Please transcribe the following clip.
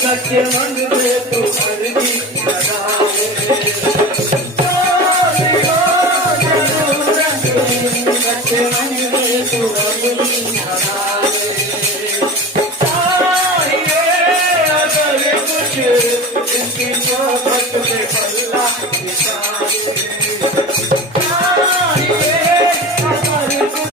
सत्य मंगले तू अर्जी सत्य मंगले तू अगर कुछ इसकी सोबत में अल्लाह